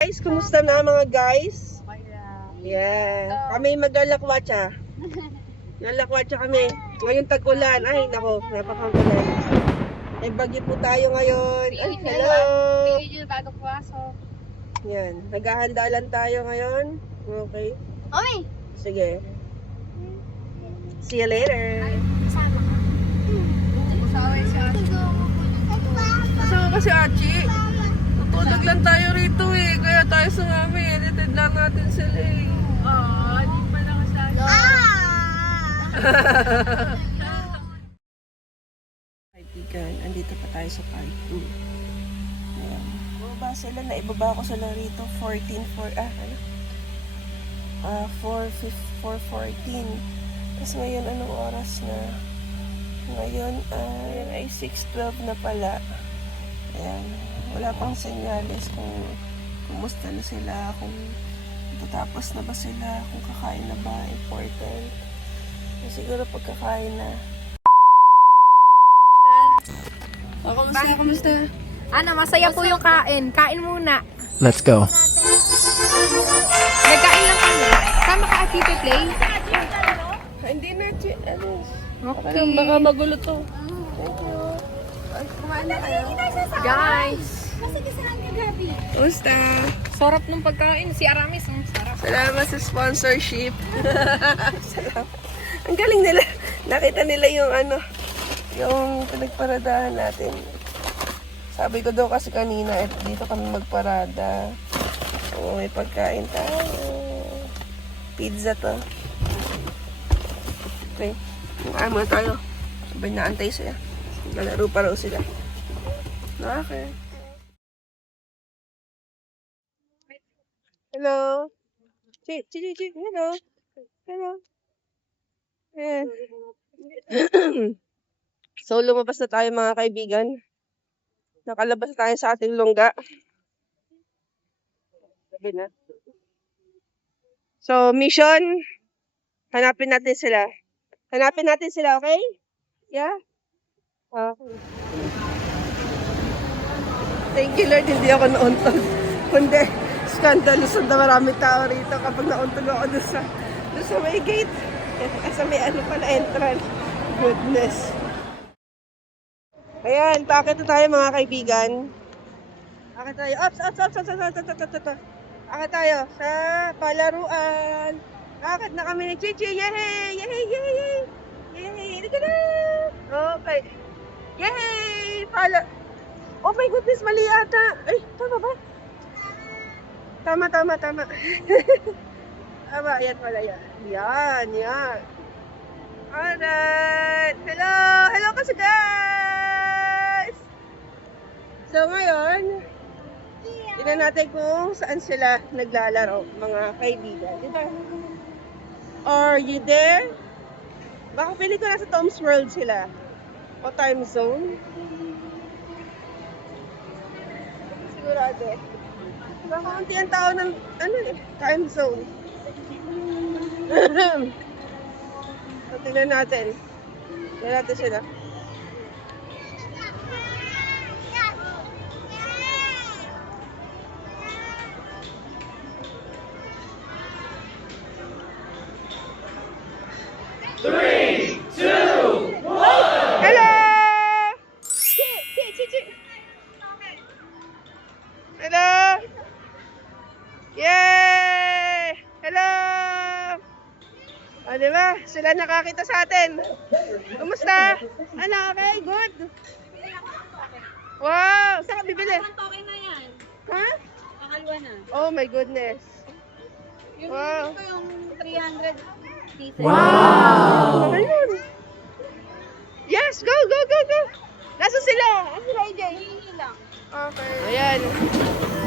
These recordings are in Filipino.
Guys, kumusta na mga guys? Yeah. Kami maglalakwatsa. Nalakwatsa kami. Ngayon tag-ulan. Ay, nako, napakagulan. May bagyo po tayo ngayon. Ay, hello! Video bago pumasok. Yan. Naghahanda lang tayo ngayon. Okay. Oy! Sige. See you later. Kasama ka. Kasaway siya. Kasama ba si Archie? Tutulog lang tayo rito eh. Kaya tayo sumami. Editid lang natin sila eh. Di pa na kasama. Kaibigan, andito pa tayo sa parking. Ayan. Bumaba sila, naibaba ko sila rito 4:14. Tapos ngayon, anong oras na? Ngayon ay 6:12 na pala. Ayan. Wala pang senyales kung kumusta na sila, kung tatapos na ba sila, kung kakain na ba, important. Siguro pagkakain na. Kamusta? Ano, masaya po yung kain. Kain muna. Let's go. Nagkain lang kami. Sama ka at Tito Play? Hindi na, ano. Okay. Baka magulo to. Thank you. Ay, kumain na kayo. Guys. Kamusta? Sarap ng pagkain. Si Aramis, ang sarap. Salamat sa sponsorship. Salamat. Ang galing nila. Nakita nila yung yung pinagparadahan natin. Sabi ko daw kasi kanina, dito kami magparada. So, may pagkain tayo. Pizza to. Okay. Kumain muna tayo. Sabay naantay sila. Nalaro pa raw sila. Okay. Hello. Chi. Hello. Hello. Eh. So, lumabas na tayo mga kaibigan. Nakalabas tayo sa ating lungga. Sabi na. So, mission. Hanapin natin sila. Okay? Yeah? Okay. Thank you, Lord. Hindi ako nauntog. Kundi, scandalous na marami tao rito kapag nauntog ako doon sa may gate. Sa may pala entrance. Goodness. Ayan, paakit na tayo mga kaibigan. Paakit tayo. Ops. Paakit tayo sa palaruan. Paakit na kami ni Chichi. Yay! Halika na! Okay. Yay! Oh my goodness, mali ata. Ay, tama ba? Tama. Tama, yan pala yan. Yan. Alright. Hello kasi guys. So ngayon, tignan natin kung saan sila naglalaro, mga kaibigan. Diba? Are you there? Baka pili ko nasa Tom's World sila. O time zone. Sigurado eh. Baka konti ang tao ng time zone. So, tignan natin. Tignan natin sila. Hello! Chi. Hello! Yay! Hello! O, diba? Sila nakakita sa atin. Kumusta? Okay? Good? Wow! Saan ka bibili? Okay na yan. Ha? Kakalwa na. Oh my goodness. Yung Wow. ito yung 300 pieces. Wow! Ayun. Yes! Go! Nasa sila? Ano sila, AJ? Hindi lang. Okay. Ayan.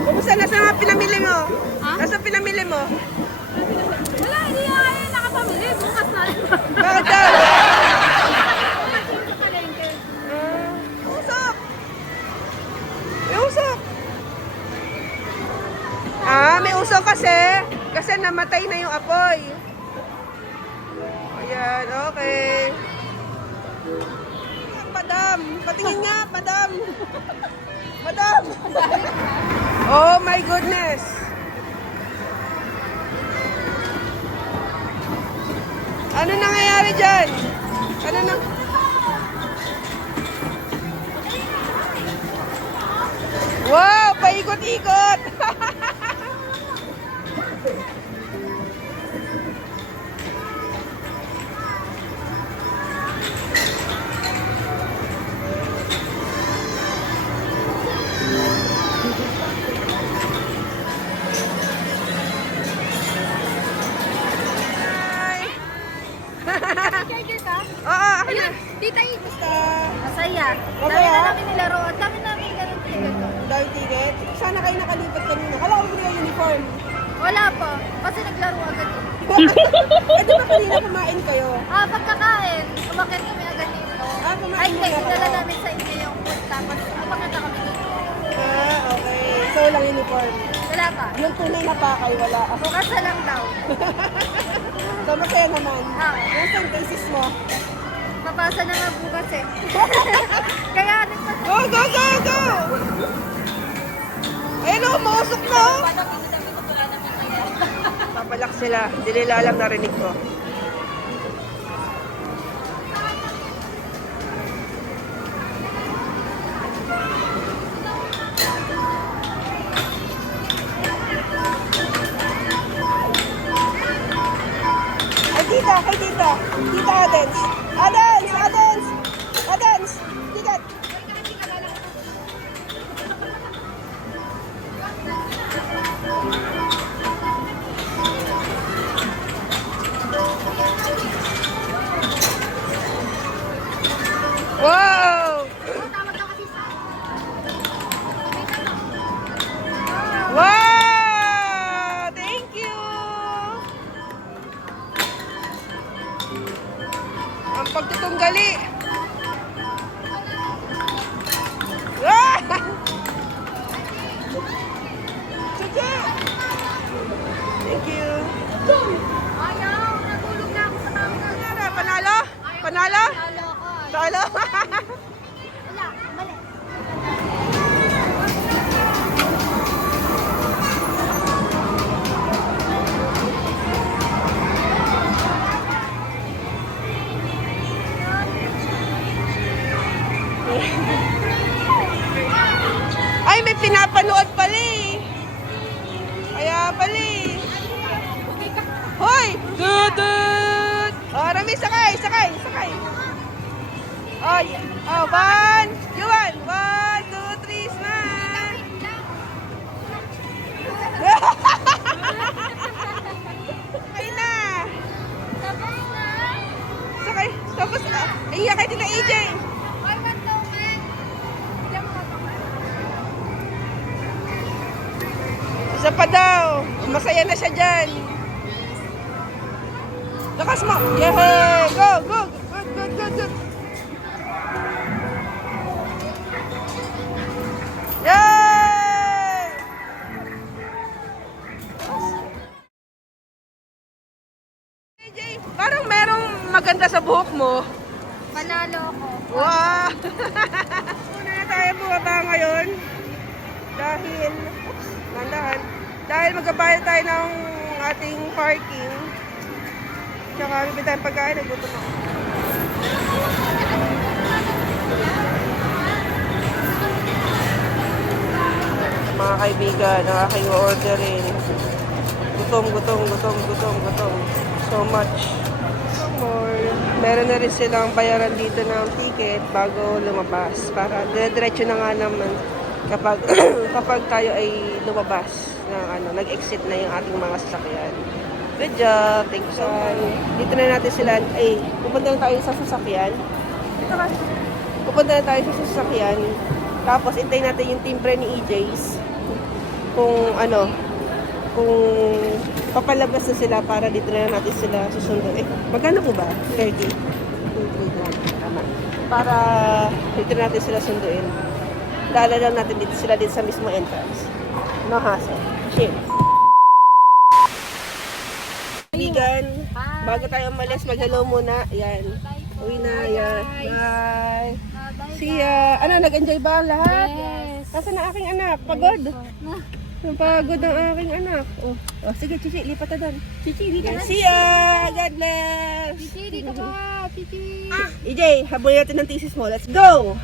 Kumusta? Nasa mga pinamili mo? Ha? Nasa pinamili mo? Wala, hindi nga yan nakapamili. Bukas na. Bakit daw? Sa palengke. Usok! May usok! May usok kasi namatay na yung apoy. Ayan, okay. Madam, patingin nga, madam. Madam! Oh my goodness! nangyari dyan? Ano na? Wow, paikot-ikot! Charger ka? Oo, ako na. Ayun, tita Itis. Basta, Masaya. Dami Masaya? na namin nilaro. At dami namin ganun ticket. dahil ticket. Sana kayo nakalipat kanina. Kala ko na uniform. Wala pa. Kasi naglaro agad eh. Eh, di ba kanina kumain kayo? Pagkakain, umakit kami agad dito. Ah, kumain Ay, hindi. muna Inala kayo. namin sa inyo yung food. Tapos, umakit na kami dito. Ah, okay. So, walang uniform. Wala pa. Yung tunay na pakay, wala. Ako, Bukas na lang daw. so, masaya naman. Ah, Yung saan thesis mo? mabasa na nga bukas eh. Kaya, Go, go, go, go! Ayun o, mausok na o. Papalak sila. Hindi nila alam narinig ko. Ay, tita, kay tita. Tita Adens. Adens, Adens! Adens! Tikat! Wow! Wow! Thank you! Ang pagtutunggali. Ah! Sige! Thank you. ayaw, natulog na ako sa camera. Panalo? Panalo? Panalo? Talo ko. Talo? Wala, mali. Ay, may pinapanood pala eh. Kaya pala eh. Hoy! Dudut! Oh, Rami, sakay, sakay, sakay. Oh, oh, one, you one. 1, 2, 3, smile. Sakay na. Tapos na. Sakay. Tapos, iyak kay Tita AJ. Ay, man. Diyan mga pangalan. Isa pa daw. Masaya na siya dyan. Lakas mo. Yehey! Go, go. Good, good, good, good. Yay! AJ, parang merong maganda sa buhok mo. Panalo ko. Wow! Muna na tayo bumaba ngayon. Dahil, oops, nandahan. Dahil magbabayad tayo ng ating parking. Tsaka bibili tayong pagkain, nagutom ako. Mga kaibigan, ang aking orderin. Gutom, gutom, gutom, gutom, gutom. So much. So more. Meron na rin silang bayaran dito ng ticket bago lumabas. Para dire-diretso na nga naman kapag kapag tayo ay lumabas ng nag-exit na yung ating mga sasakyan. Good job. Thank you so much. Dito na natin sila. Ay, pupunta na tayo sa sasakyan. Dito ka. Pupunta na tayo sa sasakyan. Tapos, hintayin natin yung timbre ni EJ's. Kung kung papalabas na sila para dito na natin sila susundo. Eh, magkano po ba? 30. Tama. Para dito na natin sila sunduin. Dala lang natin dito sila dito sa mismo entrance. No hassle. Chill. Kaibigan, bago tayo umalis, mag-hello muna. Ayan. Uwi na. Ayan. Bye. See ya. Ano, nag-enjoy ba ang lahat? Yes. Nasaan na aking anak? Pagod? Napagod ang aking anak. Oh, sige, Chichi, lipat na doon. Chichi, dito Ayan. na. See ya. God bless. Chichi, dito Dito ka, Chichi. EJ, habulin natin ng thesis mo. Let's go!